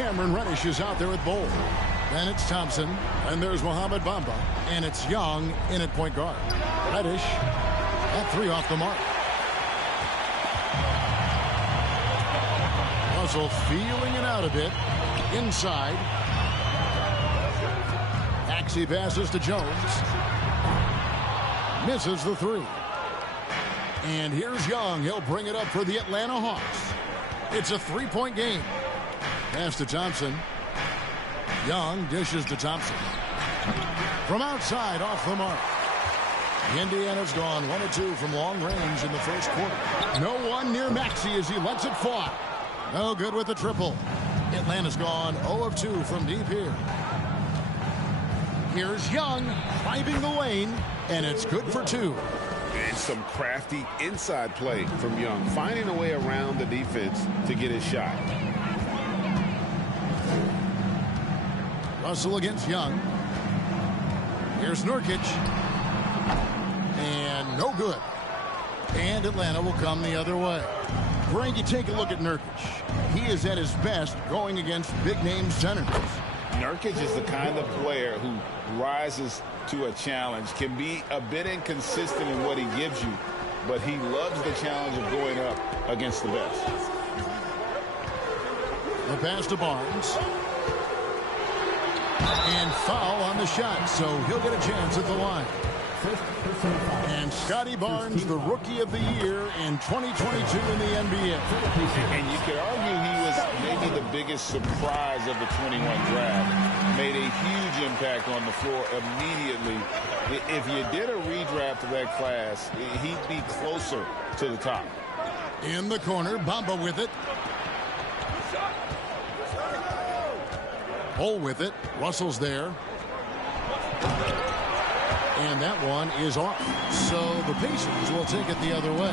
Cameron Reddish is out there with Bowl. Then it's Thompson. And there's Mohamed Bamba. And it's Young in at point guard. Reddish. That three off the mark. Russell feeling it out a bit. Inside. Axie passes to Jones. Misses the three. And here's Young. He'll bring it up for the Atlanta Hawks. It's a three-point game. Pass to Thompson. Young dishes to Thompson. From outside, off the mark. Indiana's gone 1 of 2 from long range in the first quarter. No one near Maxey as he lets it fly. No good with the triple. Atlanta's gone 0 of 2 from deep here. Here's Young driving the lane, and it's good for 2. And some crafty inside play from Young, finding a way around the defense to get his shot. Russell against Young. Here's Nurkic. And no good. And Atlanta will come the other way. Greg, you take a look at Nurkic. He is at his best going against big-name centers. Nurkic is the kind of player who rises to a challenge, can be a bit inconsistent in what he gives you, but he loves the challenge of going up against the best. The pass to Barnes. And foul on the shot, so he'll get a chance at the line. And Scotty Barnes, the Rookie of the Year in 2022 in the NBA. And you could argue he was maybe the biggest surprise of the 21 draft. Made a huge impact on the floor immediately. If you did a redraft of that class, he'd be closer to the top. In the corner, Bamba with it. Hole with it. Russell's there. And that one is off. So the Pacers will take it the other way.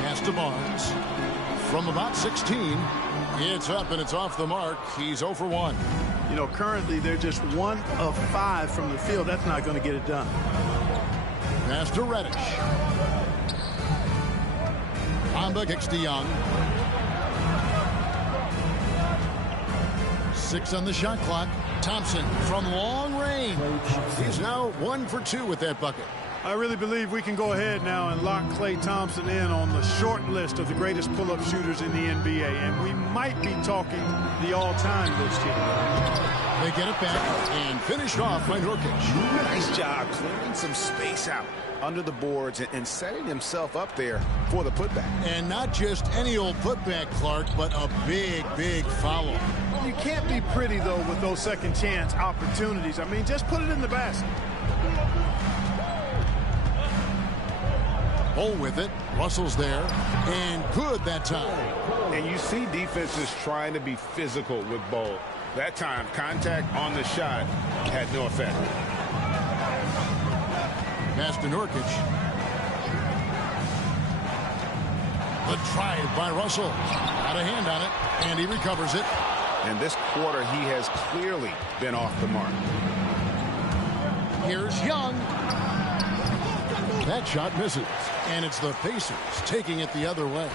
Pass to Barnes. From about 16, it's up and it's off the mark. He's 0 for 1. You know, currently they're just 1 of 5 from the field. That's not going to get it done. Pass to Reddish. Bamba kicks to Young. 6 on the shot clock. Thompson from long range. He's now 1 for 2 with that bucket. I really believe we can go ahead now and lock Klay Thompson in on the short list of the greatest pull-up shooters in the NBA, and we might be talking the all-time list here. They get it back and finished off by Nurkic. Nice job clearing some space out under the boards and setting himself up there for the putback. And not just any old putback, Clark, but a big, big follow. You can't be pretty, though, with those second chance opportunities. I mean, just put it in the basket. Hole with it. Russell's there. And good that time. And you see defenses trying to be physical with Bol. That time, contact on the shot had no effect. Pass to Nurkic. The drive by Russell. Got a hand on it, and he recovers it. And this quarter, he has clearly been off the mark. Here's Young. That shot misses, and it's the Pacers taking it the other way.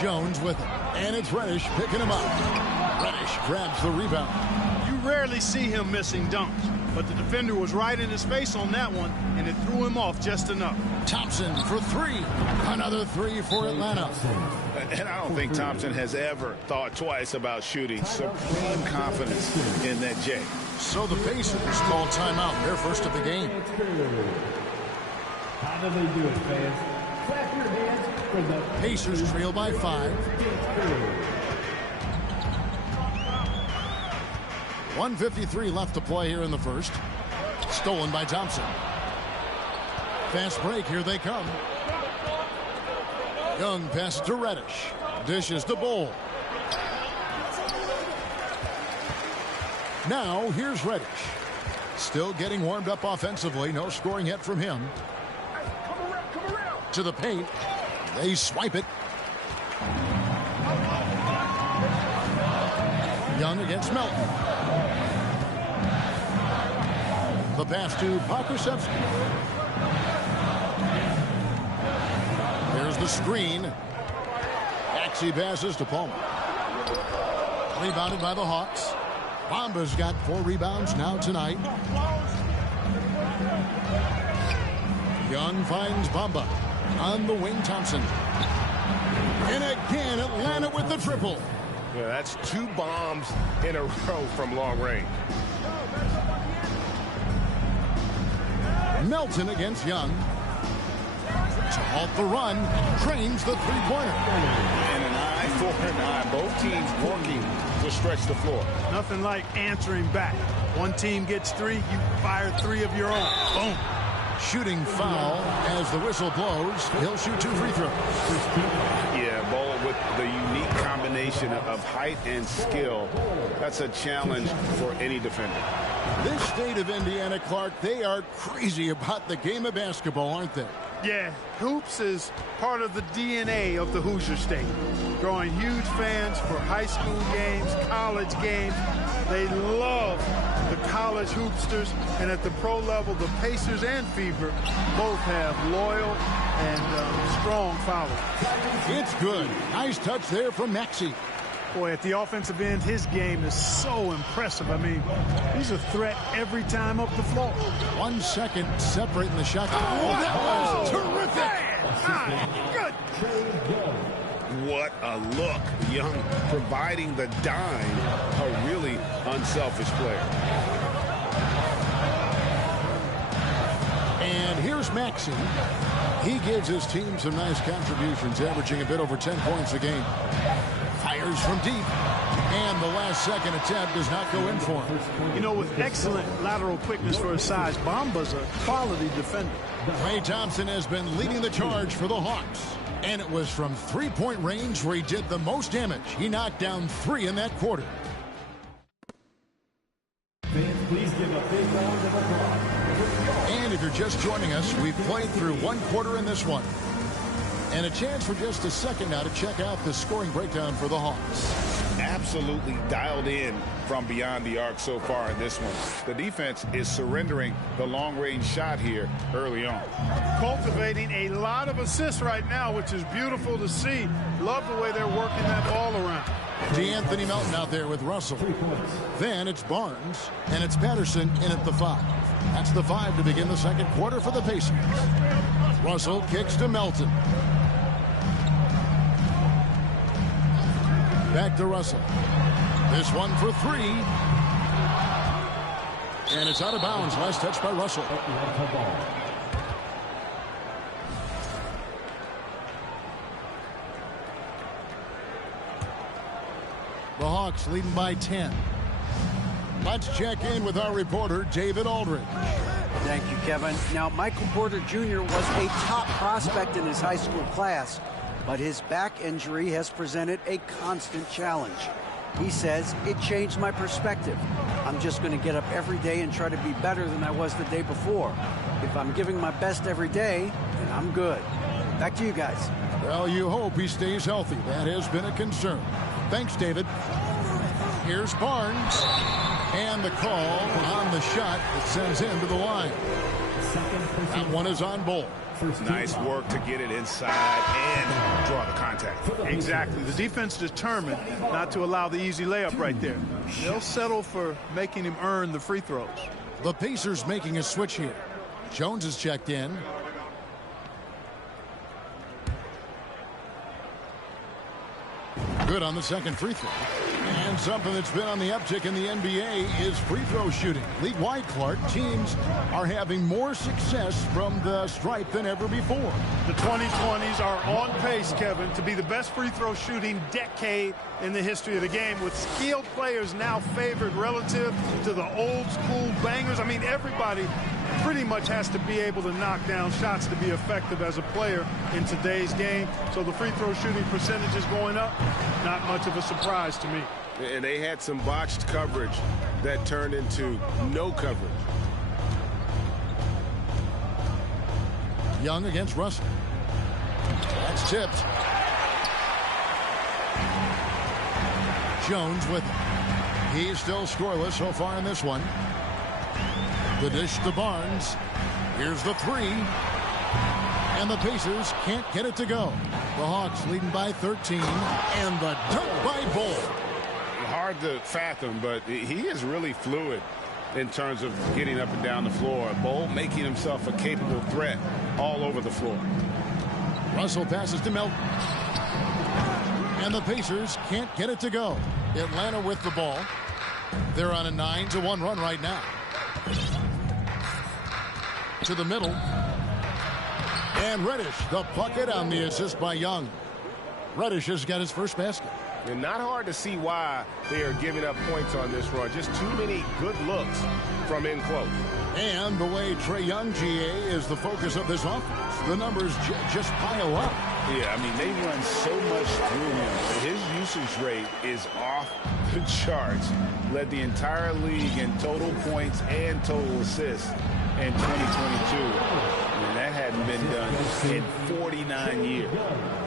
Jones with it, and it's Reddish picking him up. Reddish grabs the rebound. You rarely see him missing dunks, but the defender was right in his face on that one, and it threw him off just enough. Thompson for 3. Another 3 for Atlanta. And I don't think Thompson has ever thought twice about shooting. Supreme confidence in that J. So the Pacers call timeout, their first of the game. How do they do it, fans? Clap your hands for the Pacers trail by 5. 1:53 left to play here in the first. Stolen by Thompson. Fast break, here they come. Young passes to Reddish. Dishes to Bol. Now here's Reddish. Still getting warmed up offensively. No scoring yet from him. To the paint. They swipe it. Young against Melton. The pass to Pokusevski. There's the screen. Maxey passes to Palmer. Rebounded by the Hawks. Bamba's got 4 rebounds now tonight. Young finds Bamba. On the wing, Thompson. And again, Atlanta with the triple. Yeah, that's 2 bombs in a row from long range. Melton against Young. To halt the run, trains the three-pointer. And an eye for an eye. Both teams working to stretch the floor. Nothing like answering back. One team gets 3, you fire 3 of your own. Boom. Shooting foul as the whistle blows. He'll shoot 2 free throws. Yeah, Bol with the unique combination of height and skill. That's a challenge for any defender. This state of Indiana, Clark, they are crazy about the game of basketball, aren't they? Yeah, hoops is part of the DNA of the Hoosier State. Drawing huge fans for high school games, college games. They love the college hoopsters, and at the pro level, the Pacers and Fever both have loyal and strong followers. It's good. Nice touch there from Maxey. Boy, at the offensive end, his game is so impressive. I mean, he's a threat every time up the floor. 1 second separating the shot. Oh, that was terrific. Good. What a look. Young providing the dime. A really unselfish player. And here's Maxey. He gives his team some nice contributions, averaging a bit over 10 points a game. Fires from deep. And the last second attempt does not go in for him. You know, with excellent lateral quickness for his size, Bamba's a quality defender. Klay Thompson has been leading the charge for the Hawks. And it was from three-point range where he did the most damage. He knocked down 3 in that quarter. Please give a big round of applause. And if you're just joining us, we've played through 1 quarter in this one. And a chance for just a second now to check out the scoring breakdown for the Hawks. Absolutely dialed in from beyond the arc so far in this one. The defense is surrendering the long-range shot here early on. Cultivating a lot of assists right now, which is beautiful to see. Love the way they're working that ball around. D'Anthony Melton out there with Russell. Then it's Barnes, and it's Patterson in at the 5. That's the 5 to begin the second quarter for the Pacers. Russell kicks to Melton. Back to Russell. This one for 3. And it's out of bounds. Last touch by Russell. The Hawks leading by 10. Let's check in with our reporter, David Aldridge. Thank you, Kevin. Now, Michael Porter Jr. was a top prospect in his high school class, but his back injury has presented a constant challenge. He says, it changed my perspective. I'm just going to get up every day and try to be better than I was the day before. If I'm giving my best every day, then I'm good. Back to you guys. Well, you hope he stays healthy. That has been a concern. Thanks, David. Here's Barnes. And the call on the shot that sends him to the line. That one is on Bol. Nice work to get it inside and draw the contact. Exactly. The defense determined not to allow the easy layup right there. They'll settle for making him earn the free throws. The Pacers making a switch here. Jones is checked in. Good on the second free throw. And something that's been on the uptick in the NBA is free throw shooting. League-wide, Clark, teams are having more success from the stripe than ever before. The 2020s are on pace, Kevin, to be the best free throw shooting decade in the history of the game, with skilled players now favored relative to the old school bangers. I mean, everybody pretty much has to be able to knock down shots to be effective as a player in today's game. So the free throw shooting percentage is going up. Not much of a surprise to me. And they had some botched coverage that turned into no coverage. Young against Russell. That's tipped. Jones with it. He's still scoreless so far in this one. The dish to Barnes. Here's the 3. And the Pacers can't get it to go. The Hawks leading by 13, and the dunk by Bol. Hard to fathom, but he is really fluid in terms of getting up and down the floor. Bol making himself a capable threat all over the floor. Russell passes to Melton. And the Pacers can't get it to go. Atlanta with the ball. They're on a 9-1 run right now. To the middle. And Reddish, the bucket on the assist by Young. Reddish has got his first basket. And not hard to see why they are giving up points on this run. Just too many good looks from in close. And the way Trae Young, GA, is the focus of this offense. The numbers just pile up. Yeah, I mean, they run so much through him. His usage rate is off the charts. Led the entire league in total points and total assists in 2022. And that hadn't been done in 49 years.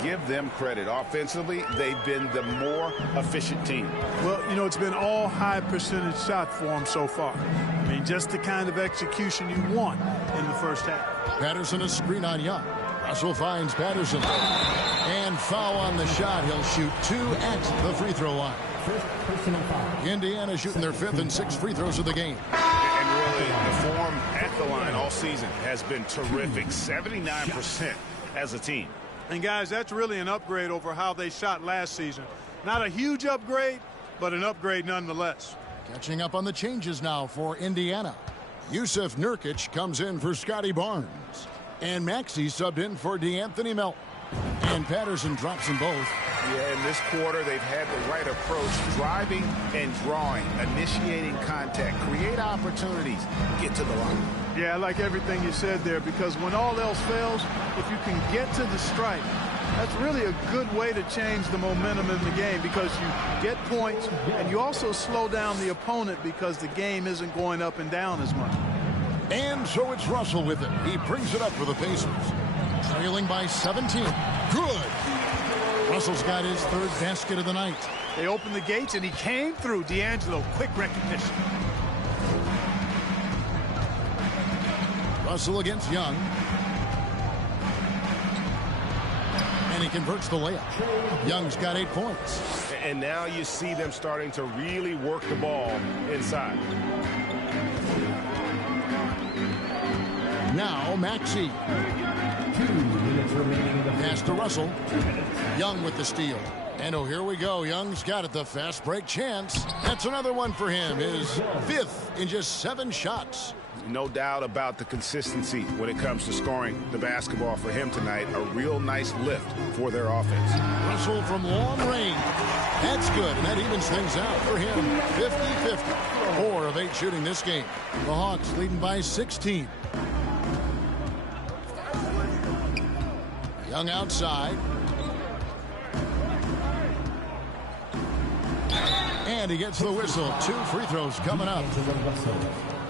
Give them credit. Offensively, they've been the more efficient team. Well, you know, it's been all high percentage shot for them so far. I mean, just the kind of execution you want in the first half. Patterson a screen on Young. Russell finds Patterson. And foul on the shot. He'll shoot 2 at the free throw line. First personal foul. Indiana shooting their 5th and 6th free throws of the game. And really, the form at the line all season has been terrific. 79% as a team. And, guys, that's really an upgrade over how they shot last season. Not a huge upgrade, but an upgrade nonetheless. Catching up on the changes now for Indiana. Yusuf Nurkic comes in for Scotty Barnes. And Maxey subbed in for DeAnthony Melton. And Patterson drops them both. Yeah, in this quarter, they've had the right approach. Driving and drawing, initiating contact, create opportunities, get to the line. Yeah, I like everything you said there, because when all else fails, if you can get to the stripe, that's really a good way to change the momentum in the game, because you get points and you also slow down the opponent because the game isn't going up and down as much. And so it's Russell with it. He brings it up for the Pacers. Trailing by 17. Good. Russell's got his 3rd basket of the night. They opened the gates and he came through. D'Angelo, quick recognition. Russell against Young. And he converts the layup. Young's got 8 points. And now you see them starting to really work the ball inside. Now Maxey. 2 minutes remaining in the Pass to Russell. Young with the steal. And oh, here we go. Young's got it. The fast break chance. That's another one for him. His 5th in just 7 shots. No doubt about the consistency when it comes to scoring the basketball for him tonight. A real nice lift for their offense. Russell from long range. That's good, and that evens things out for him. 50-50. 4 of 8 shooting this game. The Hawks leading by 16. Young outside. And he gets the whistle. 2 free throws coming up.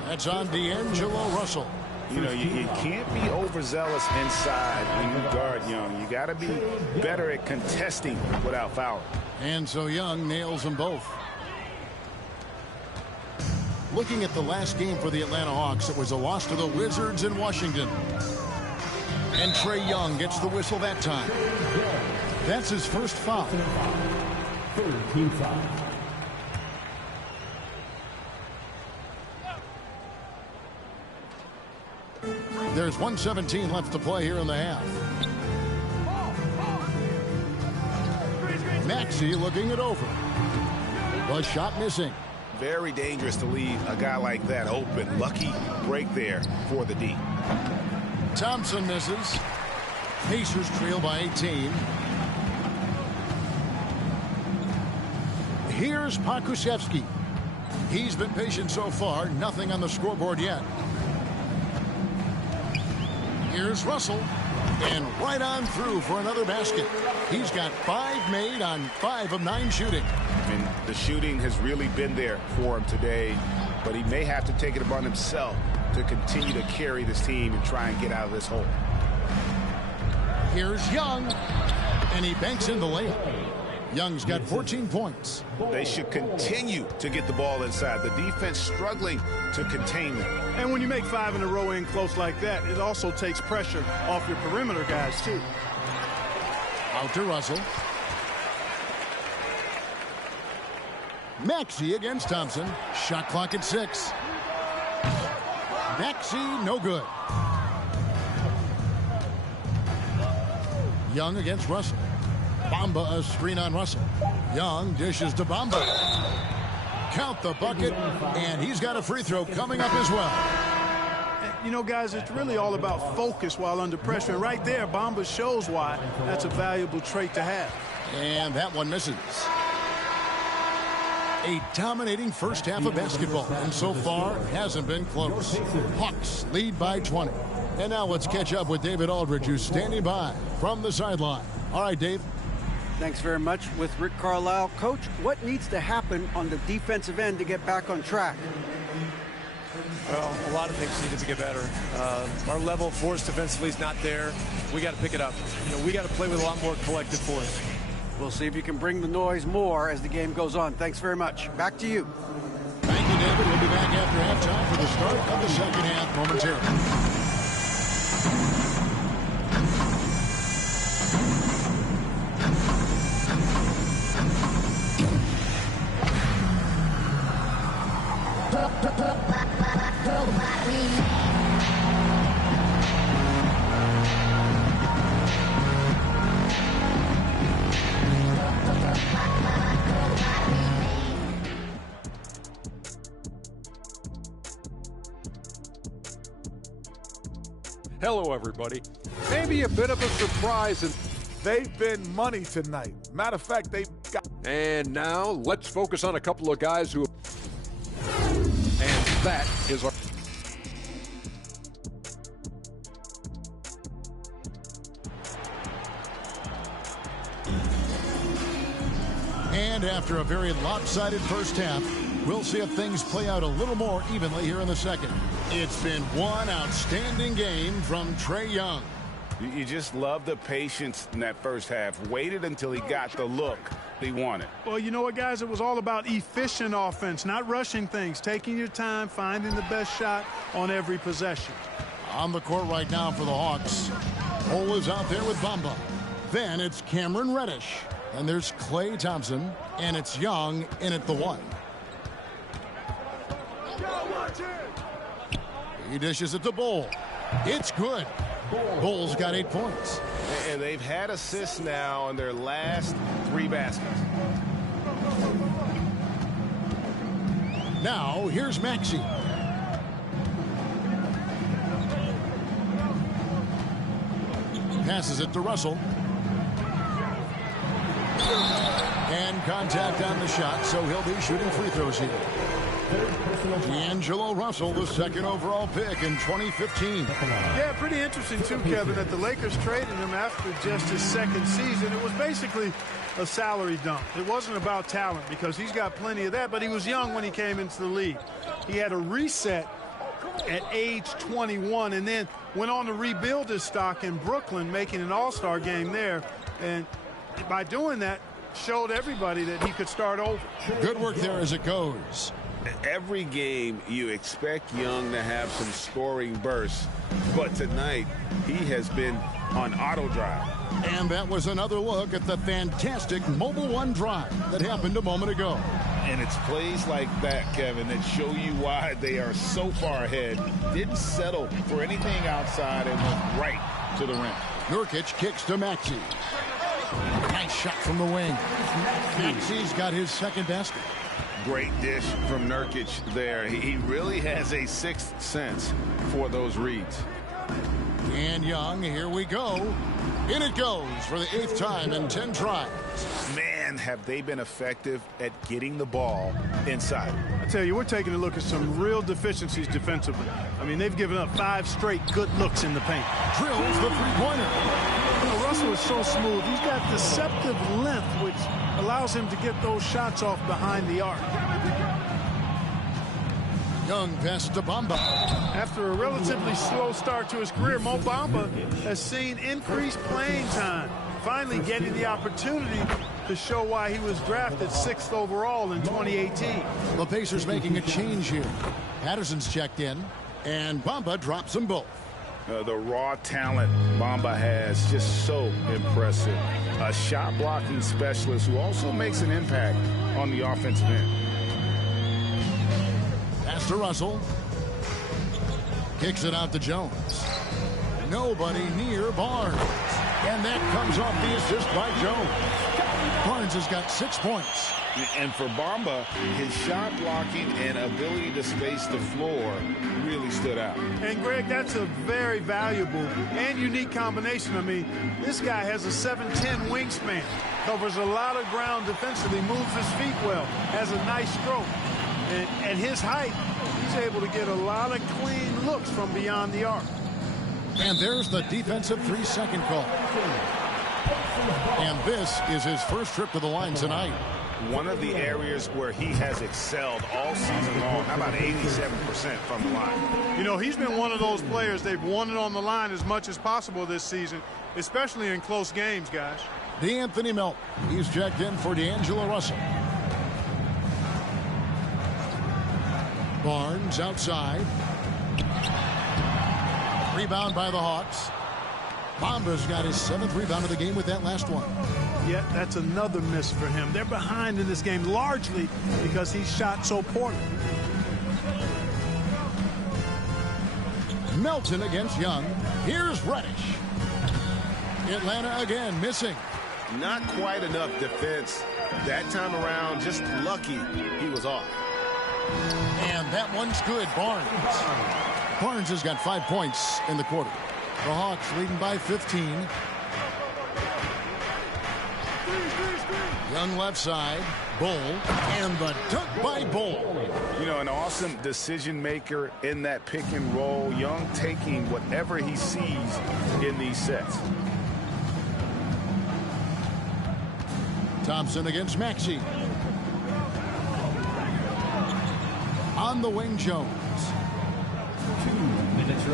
That's on D'Angelo Russell. You know, you can't be overzealous inside when you guard Young. You got to be better at contesting without fouling. And so Young nails them both. Looking at the last game for the Atlanta Hawks, it was a loss to the Wizards in Washington. And Trae Young gets the whistle that time. That's his first foul. 3rd team foul. There's 1:17 left to play here in the half. Maxey looking it over. The shot missing. Very dangerous to leave a guy like that open. Lucky break there for the D. Thompson misses. Pacers trail by 18. Here's Pokusevski. He's been patient so far. Nothing on the scoreboard yet. Here's Russell. And right on through for another basket. He's got 5 made on 5 of 9 shooting. And the shooting has really been there for him today. But he may have to take it upon himself to continue to carry this team and try and get out of this hole. Here's Young. And he banks in the layup. Young's got 14 points. They should continue to get the ball inside. The defense struggling to contain them. And when you make 5 in a row in close like that, it also takes pressure off your perimeter guys, too. Out to Russell. Maxey against Thompson. Shot clock at 6. Maxey, no good. Young against Russell. Bamba, a screen on Russell. Young dishes to Bamba. Count the bucket, and he's got a free throw coming up as well. You know, guys, it's really all about focus while under pressure. And right there, Bamba shows why that's a valuable trait to have. And that one misses. A dominating first half of basketball, and so far hasn't been close. Hawks lead by 20. And now let's catch up with David Aldridge, who's standing by from the sideline. All right, Dave. Thanks very much. With Rick Carlisle. Coach, what needs to happen on the defensive end to get back on track? Well, a lot of things needed to get better. Our level of force defensively is not there. We got to pick it up. You know, we got to play with a lot more collective force. We'll see if you can bring the noise more as the game goes on. Thanks very much. Back to you. Thank you, David. We'll be back after halftime for the start of the second half momentarily. Hello, everybody. Maybe a bit of a surprise, and they've been money tonight. Matter of fact, they've got... And now, let's focus on a couple of guys who... And that is our... And after a very lopsided first half, we'll see if things play out a little more evenly here in the second. It's been one outstanding game from Trae Young. You just love the patience in that first half. Waited until he got the look he wanted. Well, you know what, guys? It was all about efficient offense, not rushing things, taking your time, finding the best shot on every possession. On the court right now for the Hawks. Cole is out there with Bamba. Then it's Cameron Reddish. And there's Klay Thompson. And it's Young in at the 1. He dishes it to Bull. It's good. Bull's got 8 points. And they've had assists now in their last 3 baskets. Now, here's Maxey. Passes it to Russell. And contact on the shot, so he'll be shooting free throws here. D'Angelo Russell, the second overall pick in 2015. Yeah, pretty interesting, too, Kevin, that the Lakers traded him after just his second season. It was basically a salary dump. It wasn't about talent because he's got plenty of that, but he was young when he came into the league. He had a reset at age 21 and then went on to rebuild his stock in Brooklyn, making an all-star game there. And by doing that, showed everybody that he could start over. Good work there as it goes. Every game you expect Young to have some scoring bursts, but tonight he has been on auto drive. And that was another look at the fantastic Mobile One drive that happened a moment ago. And it's plays like that, Kevin, that show you why they are so far ahead. Didn't settle for anything outside and went right to the rim. Nurkic kicks to Maxey. Nice shot from the wing. Maxey's got his second basket. Great dish from Nurkic there. He really has a sixth sense for those reads. And Young, here we go. In it goes for the 8th time in 10 tries. Man, have they been effective at getting the ball inside. I tell you, we're taking a look at some real deficiencies defensively. I mean, they've given up 5 straight good looks in the paint. Drills the three-pointer. You know, Russell is so smooth. He's got deceptive length, which allows him to get those shots off behind the arc. Young pass to Bamba. After a relatively slow start to his career, Mo Bamba has seen increased playing time, finally getting the opportunity to show why he was drafted 6th overall in 2018. The Pacers making a change here. Patterson's checked in, and Bamba drops them both. The raw talent Bamba has, just so impressive. a shot blocking specialist who also makes an impact on the offensive end. Pass to Russell. Kicks it out to Jones. Nobody near Barnes. And that comes off the assist by Jones. Barnes has got 6 points. And for Bamba, his shot blocking and ability to space the floor really stood out. And, Greg, that's a very valuable and unique combination. I mean, this guy has a 7'10" wingspan, covers a lot of ground defensively, moves his feet well, has a nice stroke. And at his height, he's able to get a lot of clean looks from beyond the arc. And there's the defensive 3-second call. And this is his first trip to the line tonight. One of the areas where he has excelled all season long. How about 87% from the line? You know, he's been one of those players. They've won it on the line as much as possible this season, especially in close games, guys. DeAnthony Melton. He's checked in for D'Angelo Russell. Barnes outside. Rebound by the Hawks. Bamba's got his 7th rebound of the game with that last one. Yeah, that's another miss for him. They're behind in this game largely because he shot so poorly. Melton against Young. Here's Reddish. Atlanta again missing. Not quite enough defense that time around. Just lucky he was off. And that one's good. Barnes. Barnes has got 5 points in the quarter. The Hawks leading by 15. Young left side. Bull. And the dunk by Bull. You know, an awesome decision maker in that pick and roll. Young taking whatever he sees in these sets. Thompson against Maxey. On the wing, Jones.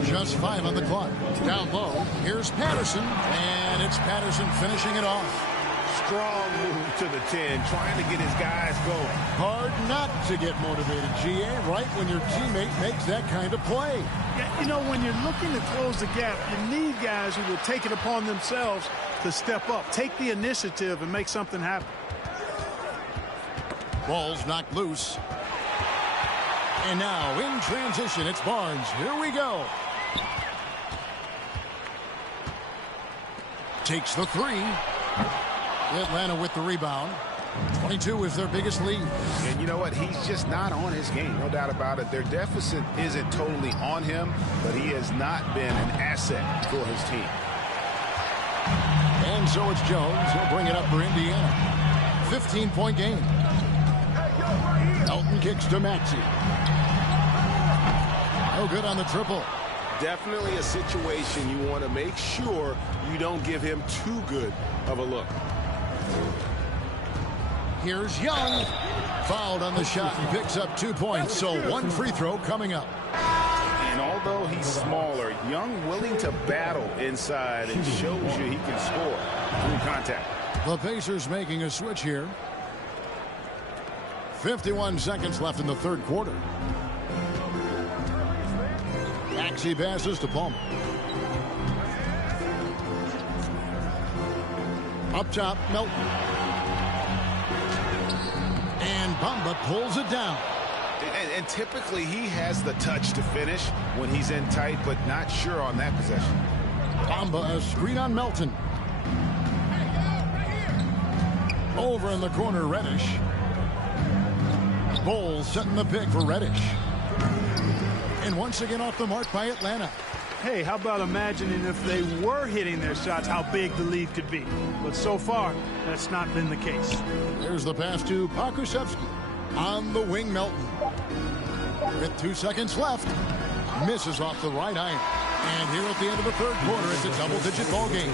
Just 5 on the clock. Down low. Here's Patterson. And it's Patterson finishing it off. Strong move to the 10, trying to get his guys going. Hard not to get motivated, GA, right when your teammate makes that kind of play. Yeah, you know, when you're looking to close the gap, you need guys who will take it upon themselves to step up, take the initiative, and make something happen. Ball's knocked loose. And now in transition, it's Barnes. Here we go. Takes the 3. Atlanta with the rebound. 22 is their biggest lead. And you know what? He's just not on his game. No doubt about it. Their deficit isn't totally on him, but he has not been an asset for his team. And so it's Jones. He'll bring it up for Indiana. 15-point game. Elton kicks to Maxey. No good on the triple. Definitely a situation you want to make sure you don't give him too good of a look. Here's Young. Fouled on the shot and picks up 2 points. So 1 free throw coming up. And although he's smaller, Young willing to battle inside and shows you he can score through contact. The Pacers making a switch here. 51 seconds left in the third quarter. Maxey passes to Palmer. Up top, Melton. And Bamba pulls it down. And typically he has the touch to finish when he's in tight, but not sure on that possession. Bamba, a screen on Melton. Over in the corner, Reddish. Bowles setting the pick for Reddish. And once again off the mark by Atlanta. Hey, how about imagining if they were hitting their shots, how big the lead could be. But so far, that's not been the case. There's the pass to Pokusevski. On the wing, Melton. With 2 seconds left. Misses off the right iron. And here at the end of the third quarter, it's a double-digit ball game.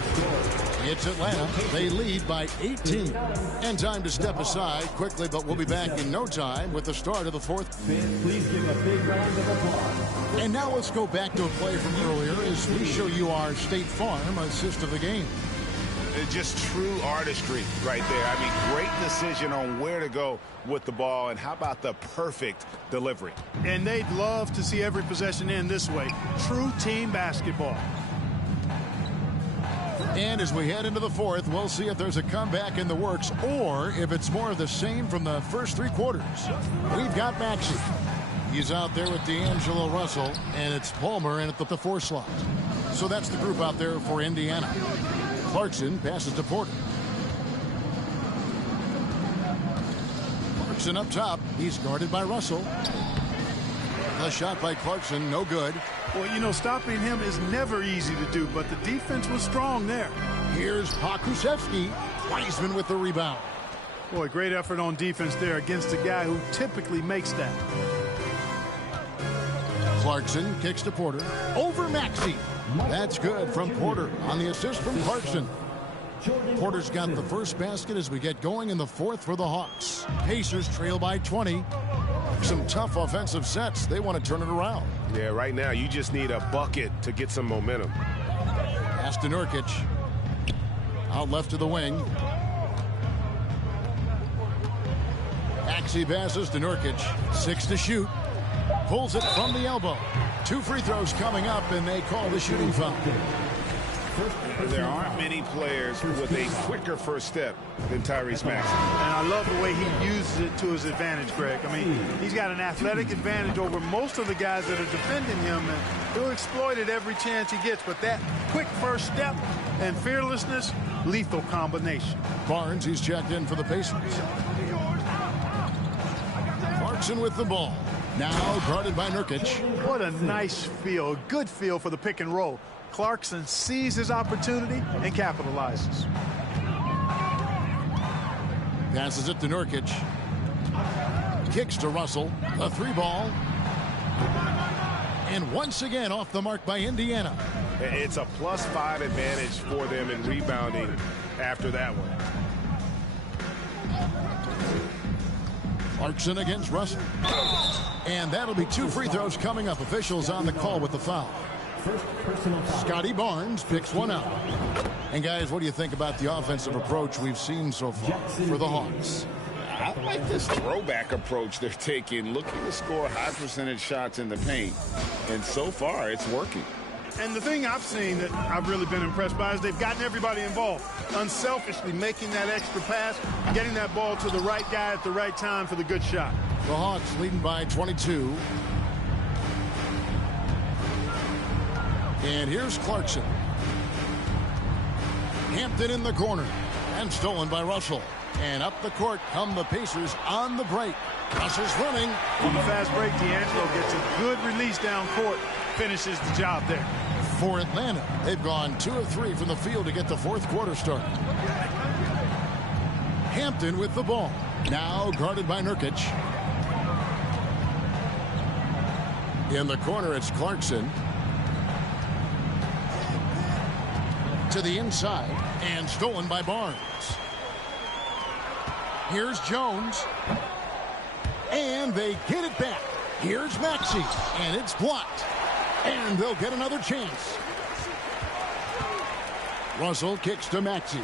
It's Atlanta. They lead by 18. And time to step aside quickly, but we'll be back in no time with the start of the fourth. Please give a big round of applause. And now let's go back to a play from earlier as we show you our State Farm assist of the game. Just true artistry right there. I mean, great decision on where to go with the ball, and how about the perfect delivery? And they'd love to see every possession end this way. True team basketball. And as we head into the fourth, we'll see if there's a comeback in the works or if it's more of the same from the first 3 quarters. We've got Maxey. He's out there with D'Angelo Russell, and it's Palmer in at the 4 slot. So that's the group out there for Indiana. Clarkson passes to Porter. Clarkson up top. He's guarded by Russell. The shot by Clarkson, no good. Well, you know, stopping him is never easy to do, but the defense was strong there. Here's Pokusevski. Wiseman with the rebound. Boy, great effort on defense there against a guy who typically makes that. Clarkson kicks to Porter. Over Maxey. That's good from Porter on the assist from Clarkson. Porter's got the first basket as we get going in the fourth for the Hawks. Pacers trail by 20. Some tough offensive sets. They want to turn it around. Yeah, right now you just need a bucket to get some momentum. Pass to Nurkic. Out left to the wing. Maxey passes to Nurkic. 6 to shoot. Pulls it from the elbow. 2 free throws coming up, and they call the shooting foul. There aren't many players with a quicker first step than Tyrese Maxey. And I love the way he uses it to his advantage, Greg. I mean, he's got an athletic advantage over most of the guys that are defending him, and he'll exploit it every chance he gets. But that quick first step and fearlessness, lethal combination. Barnes, he's checked in for the Pacers. Clarkson with the ball. Now guarded by Nurkic. What a nice feel, a good feel for the pick and roll. Clarkson sees his opportunity and capitalizes. Passes it to Nurkic. Kicks to Russell. A 3 ball. And once again off the mark by Indiana. It's a +5 advantage for them in rebounding after that one. Clarkson against Russell. And that'll be 2 free throws coming up. Officials on the call with the foul. Scotty Barnes picks one out. And guys, what do you think about the offensive approach we've seen so far for the Hawks? I like this throwback approach they're taking, looking to score high percentage shots in the paint. And so far, it's working. And the thing I've seen that I've really been impressed by is they've gotten everybody involved. Unselfishly making that extra pass, getting that ball to the right guy at the right time for the good shot. The Hawks leading by 22. And here's Clarkson. Hampton in the corner. And stolen by Russell. And up the court come the Pacers on the break. Russell's running. On the fast break, D'Angelo gets a good release down court. Finishes the job there. For Atlanta, they've gone 2 of 3 from the field to get the fourth quarter started. Hampton with the ball. Now guarded by Nurkic. In the corner, it's Clarkson. To the inside, and stolen by Barnes. Here's Jones. And they get it back. Here's Maxey, and it's blocked. And they'll get another chance. Russell kicks to Maxey.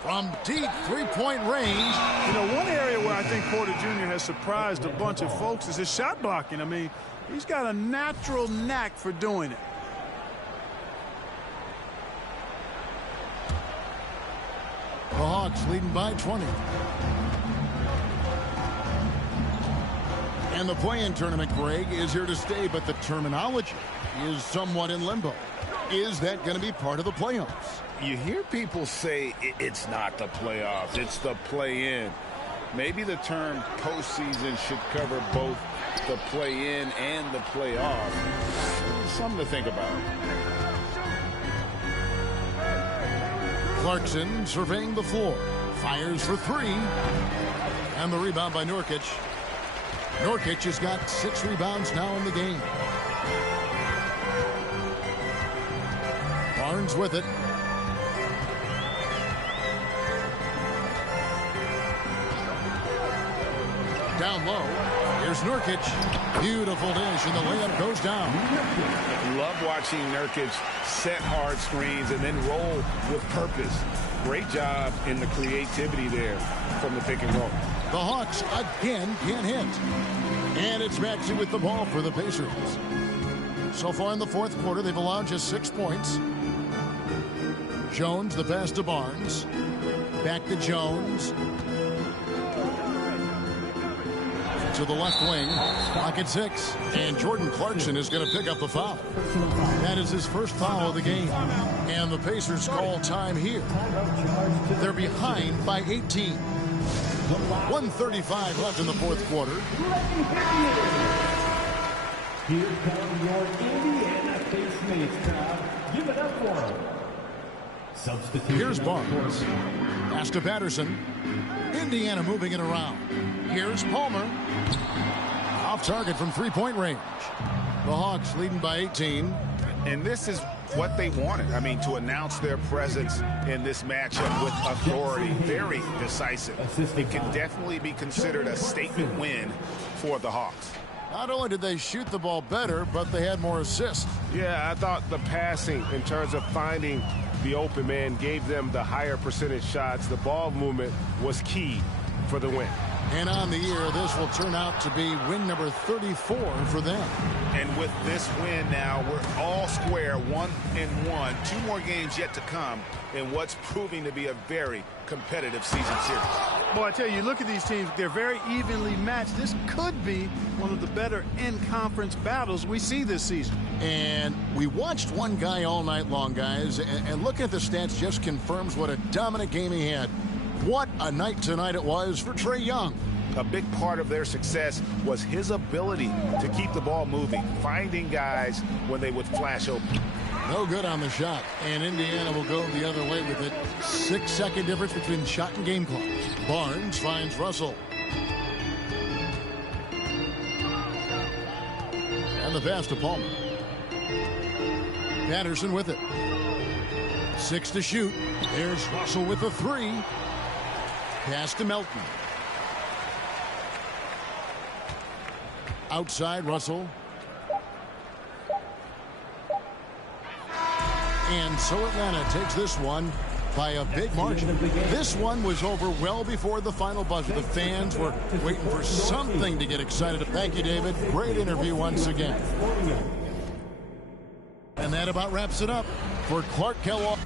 From deep three-point range. You know, one area where I think Porter Jr. has surprised a bunch of folks is his shot blocking. I mean, he's got a natural knack for doing it. The Hawks leading by 20. And the play-in tournament, Greg, is here to stay, but the terminology is somewhat in limbo. Is that going to be part of the playoffs? You hear people say it's not the playoffs, it's the play-in. Maybe the term postseason should cover both the play-in and the playoff. Something to think about. Clarkson surveying the floor. Fires for 3. And the rebound by Nurkic. Nurkic has got 6 rebounds now in the game. Barnes with it. Down low. Here's Nurkic. Beautiful dish, and the layup goes down. Love watching Nurkic set hard screens and then roll with purpose. Great job in the creativity there from the pick and roll. The Hawks again can't hit. And it's Maxey with the ball for the Pacers. So far in the fourth quarter, they've allowed just 6 points. Jones, the pass to Barnes. Back to Jones. To the left wing. Clock at 6. And Jordan Clarkson is going to pick up the foul. That is his first foul of the game. And the Pacers call time here. They're behind by 18. 1:35 left in the fourth quarter. Here come your Indiana Pacemates crowd. Give it up for them. Substitute. Here's Barnes. Pass to Patterson. Indiana moving it around. Here's Palmer. Off target from three-point range. The Hawks leading by 18. And this is what they wanted. I mean, to announce their presence in this matchup with authority. Very decisive. It can definitely be considered a statement win for the Hawks. Not only did they shoot the ball better, but they had more assists. Yeah, I thought the passing in terms of finding the open man gave them the higher percentage shots. The ball movement was key for the win. And on the year, this will turn out to be win number 34 for them. And with this win now, we're all square, 1-1. 2 more games yet to come in what's proving to be a very competitive season series. Boy, I tell you, look at these teams. They're very evenly matched. This could be one of the better in-conference battles we see this season. And we watched one guy all night long, guys, and looking at the stats just confirms what a dominant game he had. What a night tonight it was for Trae Young. A big part of their success was his ability to keep the ball moving, finding guys when they would flash open. No good on the shot, and Indiana will go the other way with it. 6-second difference between shot and game clock. Barnes finds Russell. And the pass to Palmer. Patterson with it. 6 to shoot. There's Russell with a 3. Pass to Melton. Outside Russell. And so Atlanta takes this one by a big margin. This one was over well before the final buzzer. The fans were waiting for something to get excited. Thank you, David. Great interview once again. And that about wraps it up for Clark Kellogg.